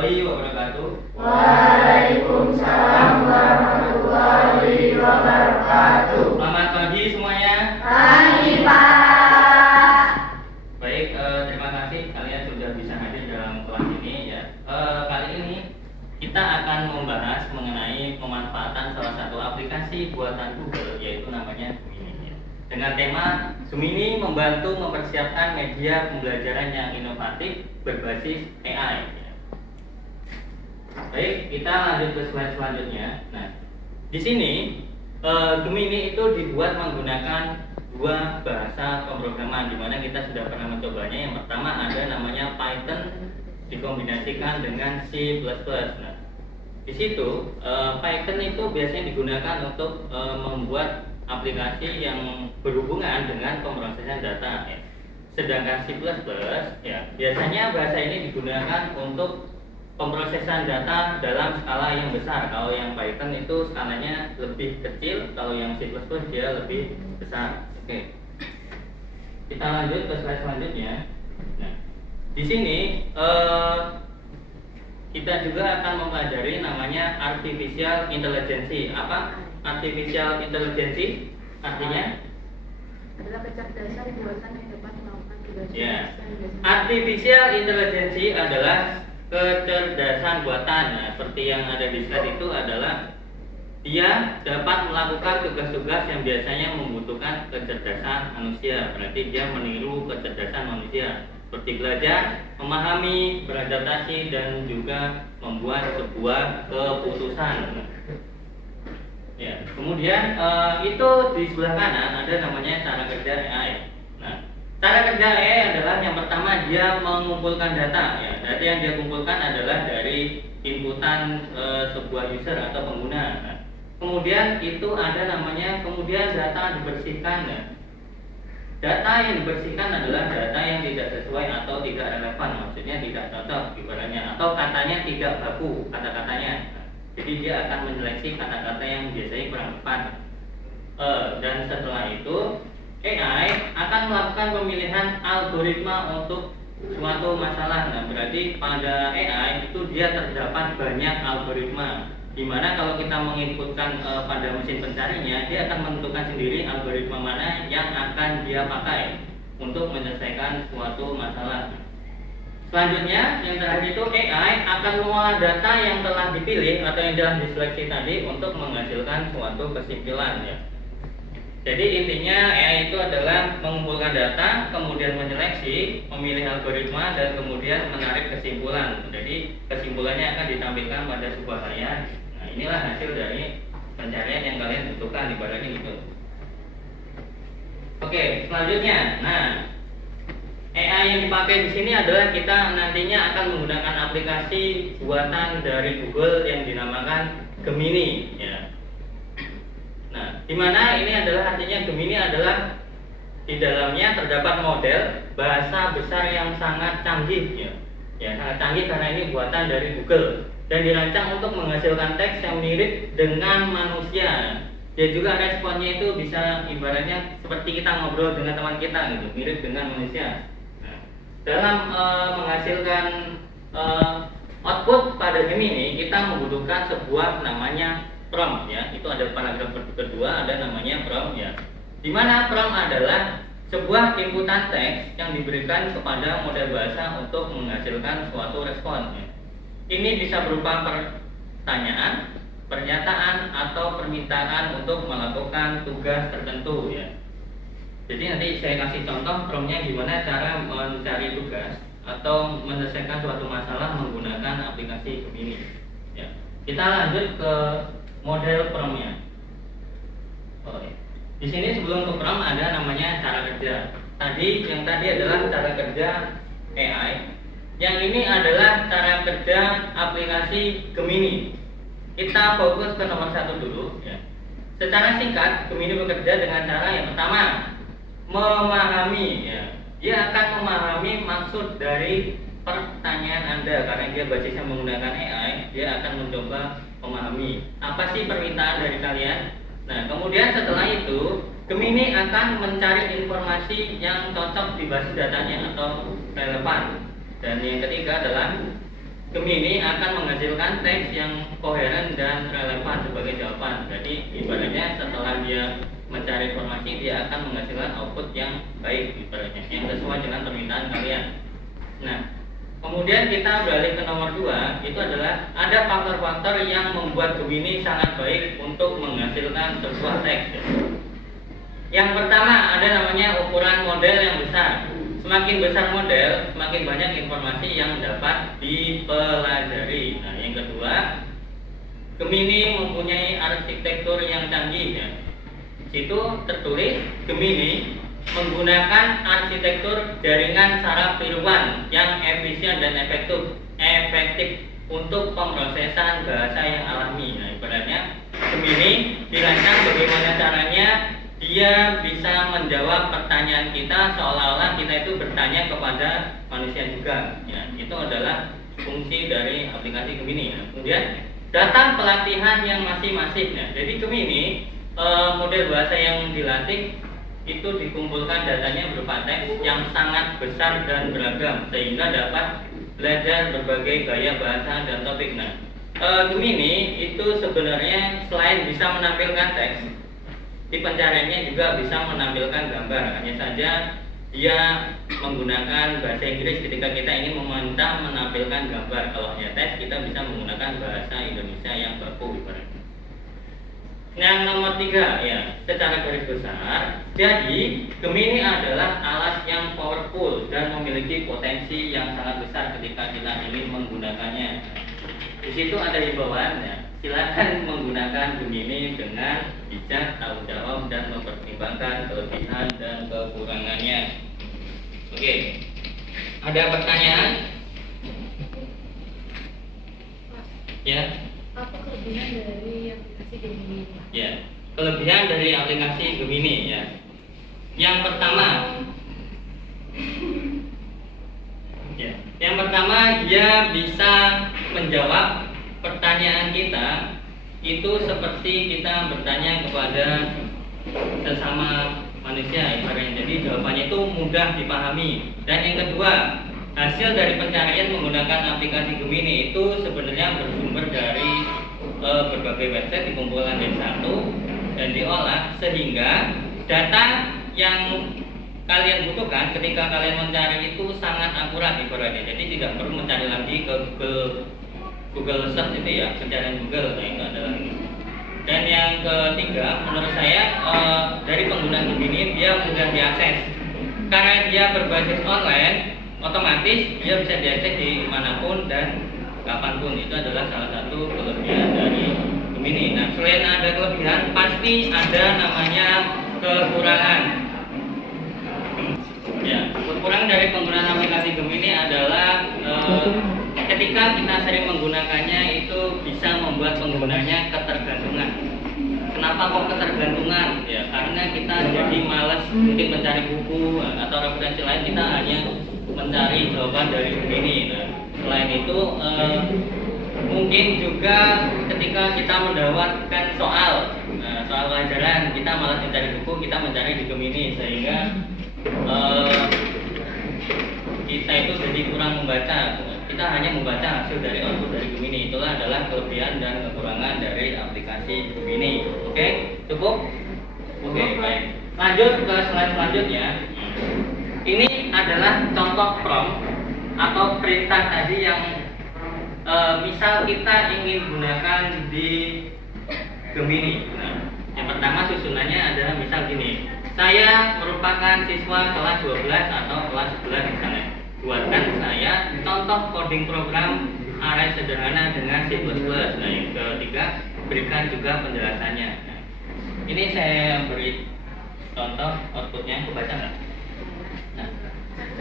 warahmatullahi wabarakatuh. Waalaikumsalam warahmatullahi wabarakatuh. Selamat pagi semuanya. Pagi, Pak. Baik, terima kasih kalian sudah bisa hadir dalam kelas ini ya. Kali ini kita akan membahas mengenai pemanfaatan salah satu aplikasi buatan Google, yaitu namanya Gemini. Dengan tema Gemini membantu mempersiapkan media pembelajaran yang inovatif berbasis AI. Baik, kita lanjut ke slide selanjutnya. Nah, di sini Gemini itu dibuat menggunakan dua bahasa pemrograman, di mana kita sudah pernah mencobanya. Yang pertama ada namanya Python dikombinasikan dengan C++. Nah, di situ Python itu biasanya digunakan untuk membuat aplikasi yang berhubungan dengan pemrosesan data. Ya. Sedangkan C++ ya biasanya bahasa ini digunakan untuk pemrosesan data dalam skala yang besar. Kalau yang Python itu skalanya lebih kecil, kalau yang C++ dia lebih besar. Oke. Kita lanjut ke slide selanjutnya. Nah, di sini kita juga akan mempelajari namanya artificial intelligence. Apa artificial intelligence? Artinya adalah kecerdasan buatan yang dapat melakukan tugas. ya. Artificial intelligence adalah kecerdasan buatan. Nah, seperti yang ada di slide itu adalah dia dapat melakukan tugas-tugas yang biasanya membutuhkan kecerdasan manusia. Berarti dia meniru kecerdasan manusia, seperti belajar, memahami, beradaptasi, dan juga membuat sebuah keputusan. Ya, kemudian itu di sebelah kanan ada namanya cara kerja AI. Nah, cara kerja AI adalah yang pertama dia mengumpulkan data. Ya, data yang dia kumpulkan adalah dari inputan sebuah user atau pengguna. Nah, kemudian itu ada namanya kemudian data dibersihkan. Nah, data yang dibersihkan adalah data yang tidak sesuai atau tidak relevan, maksudnya tidak cocok ibaratnya, atau katanya tidak baku kata-katanya. Jadi dia akan menyeleksi kata-kata yang biasanya kurang tepat. Dan setelah itu AI akan melakukan pemilihan algoritma untuk suatu masalah. Nah, berarti pada AI itu dia terdapat banyak algoritma. Dimana kalau kita menginputkan pada mesin pencarinya, dia akan menentukan sendiri algoritma mana yang akan dia pakai untuk menyelesaikan suatu masalah. Selanjutnya, yang terakhir itu AI akan mengolah data yang telah dipilih atau yang telah diseleksi tadi untuk menghasilkan suatu kesimpulan. Ya. Jadi intinya AI itu adalah mengumpulkan data, kemudian menyeleksi, memilih algoritma, dan kemudian menarik kesimpulan. Jadi kesimpulannya akan ditampilkan pada sebuah layar. Nah, inilah hasil dari pencarian yang kalian butuhkan ibaratnya gitu. Oke, selanjutnya, nah AI yang dipakai di sini adalah kita nantinya akan menggunakan aplikasi buatan dari Google yang dinamakan Gemini. Ya. Nah, di mana ini adalah artinya Gemini adalah di dalamnya terdapat model bahasa besar yang sangat canggih. Ya, sangat canggih karena ini buatan dari Google dan dirancang untuk menghasilkan teks yang mirip dengan manusia. Dia juga responnya itu bisa ibaratnya seperti kita ngobrol dengan teman kita gitu, mirip dengan manusia. Dalam menghasilkan output pada Gemini kita membutuhkan sebuah namanya prompt ya. Itu ada paragraf kedua ada namanya prompt ya. Dimana prompt adalah sebuah inputan teks yang diberikan kepada model bahasa untuk menghasilkan suatu respon ya. Ini bisa berupa pertanyaan, pernyataan atau permintaan untuk melakukan tugas tertentu ya. Jadi nanti saya kasih contoh promptnya gimana cara mencari tugas atau menyelesaikan suatu masalah menggunakan aplikasi Gemini. Ya. Kita lanjut ke model promptnya. Di sini sebelum ke prompt ada namanya cara kerja. Yang tadi adalah cara kerja AI. Yang ini adalah cara kerja aplikasi Gemini. Kita fokus ke nomor 1 dulu. Ya. Secara singkat, Gemini bekerja dengan cara yang pertama memahami ya. Dia akan memahami maksud dari pertanyaan Anda karena dia basisnya menggunakan AI, dia akan mencoba memahami apa sih permintaan dari kalian. Nah, kemudian setelah itu Gemini akan mencari informasi yang cocok di basis datanya atau relevan. Dan yang ketiga adalah Gemini akan menghasilkan teks yang koheren dan relevan sebagai jawaban. Jadi ibaratnya setelah dia mencari informasi, dia akan menghasilkan output yang baik, ibaratnya yang sesuai dengan permintaan kalian. Nah, kemudian kita beralih ke nomor 2, itu adalah ada faktor-faktor yang membuat Gemini sangat baik untuk menghasilkan sebuah teks. Yang pertama ada namanya ukuran model yang besar. Semakin besar model, semakin banyak informasi yang dapat dipelajari. Nah, yang kedua, Gemini mempunyai arsitektur yang canggih. Ya. Situ tertulis Gemini menggunakan arsitektur jaringan saraf tiruan yang efisien dan efektif untuk pemrosesan bahasa yang alami. Nah, ibaratnya Gemini dirancang bagaimana caranya dia bisa menjawab pertanyaan kita seolah-olah kita itu bertanya kepada manusia juga. Ya, itu adalah fungsi dari aplikasi Gemini. Nah, kemudian data pelatihan yang masih masif. Ya. Jadi Gemini model bahasa yang dilatih itu dikumpulkan datanya berupa teks yang sangat besar dan beragam sehingga dapat belajar berbagai gaya bahasa dan topik. Nah, Gemini itu sebenarnya selain bisa menampilkan teks, di pencariannya juga bisa menampilkan gambar. Hanya saja dia menggunakan bahasa Inggris ketika kita ingin meminta menampilkan gambar. Kalau hanya teks, kita bisa menggunakan bahasa Indonesia yang baku ibaratnya. Yang nomor 3 ya, secara garis besar, jadi Gemini adalah alat yang powerful dan memiliki potensi yang sangat besar ketika kita ingin menggunakannya. Di situ ada himbauan ya. Silakan menggunakan Gemini dengan bijak, tahu jawab, dan mempertimbangkan kelebihan dan kekurangannya. Oke, ada pertanyaan? Ya. Apa kelebihan dari aplikasi Gemini? Ya, kelebihan dari aplikasi Gemini ya. Yang pertama, dia bisa menjawab pertanyaan kita itu seperti kita bertanya kepada sesama manusia ibaratnya. Jadi jawabannya itu mudah dipahami. Dan yang kedua, hasil dari pencarian menggunakan aplikasi Gemini itu sebenarnya bersumber dari berbagai website dikumpulkan dari satu dan diolah sehingga data yang kalian butuhkan ketika kalian mencari itu sangat akurat ibaratnya. Jadi tidak perlu mencari lagi ke Google Search itu ya, pencarian Google. Nah, itu adalah ini. Dan yang ketiga, menurut saya dari penggunaan Gemini dia mudah diakses karena dia berbasis online, otomatis dia bisa diakses di manapun dan kapanpun. Itu adalah salah satu kelebihan dari Gemini. Nah, selain ada kelebihan, pasti ada namanya kekurangan. Ya, kekurangan dari penggunaan aplikasi Gemini adalah ketika kita sering menggunakannya itu bisa membuat penggunanya ketergantungan. Kenapa kok ketergantungan? Ya, karena kita jadi malas mungkin mencari buku atau referensi lain, kita hanya mencari jawaban dari Gemini. Nah, selain itu mungkin juga ketika kita mendapatkan soal pelajaran, kita malas mencari buku, kita mencari di Gemini sehingga kita itu jadi kurang membaca. Kita hanya membaca hasil dari output dari Gemini. Itulah adalah kelebihan dan kekurangan dari aplikasi Gemini. Oke, cukup? Oke, baik. Lanjut ke slide selanjutnya. Ini adalah contoh prompt atau perintah tadi yang misal kita ingin gunakan di Gemini. Nah, yang pertama susunannya adalah misal gini. Saya merupakan siswa kelas 12 atau kelas 11 misalnya. Buatkan saya contoh coding program array sederhana dengan C++. Nah, yang ketiga, berikan juga penjelasannya. Nah, ini saya beri contoh outputnya, aku baca nggak?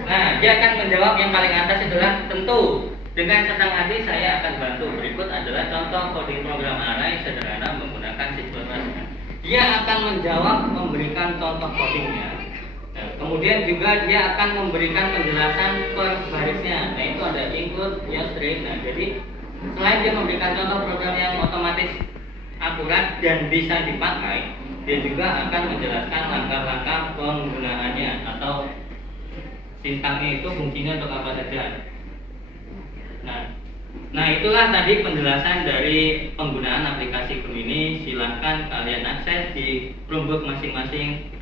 Nah, dia akan menjawab yang paling atas adalah tentu. Dengan senang hati saya akan bantu. Berikut adalah contoh coding program array sederhana menggunakan C++. Dia akan menjawab, memberikan contoh codingnya. Nah, kemudian juga dia akan memberikan penjelasan per barisnya. Nah, itu ada include, string. Nah, jadi selain dia memberikan contoh program yang otomatis akurat dan bisa dipakai, dia juga akan menjelaskan langkah-langkah penggunaannya atau sintaknya itu fungsinya untuk apa saja. Nah, Nah, itulah tadi penjelasan dari penggunaan aplikasi Gemini. Silahkan kalian akses di Chromebook masing-masing.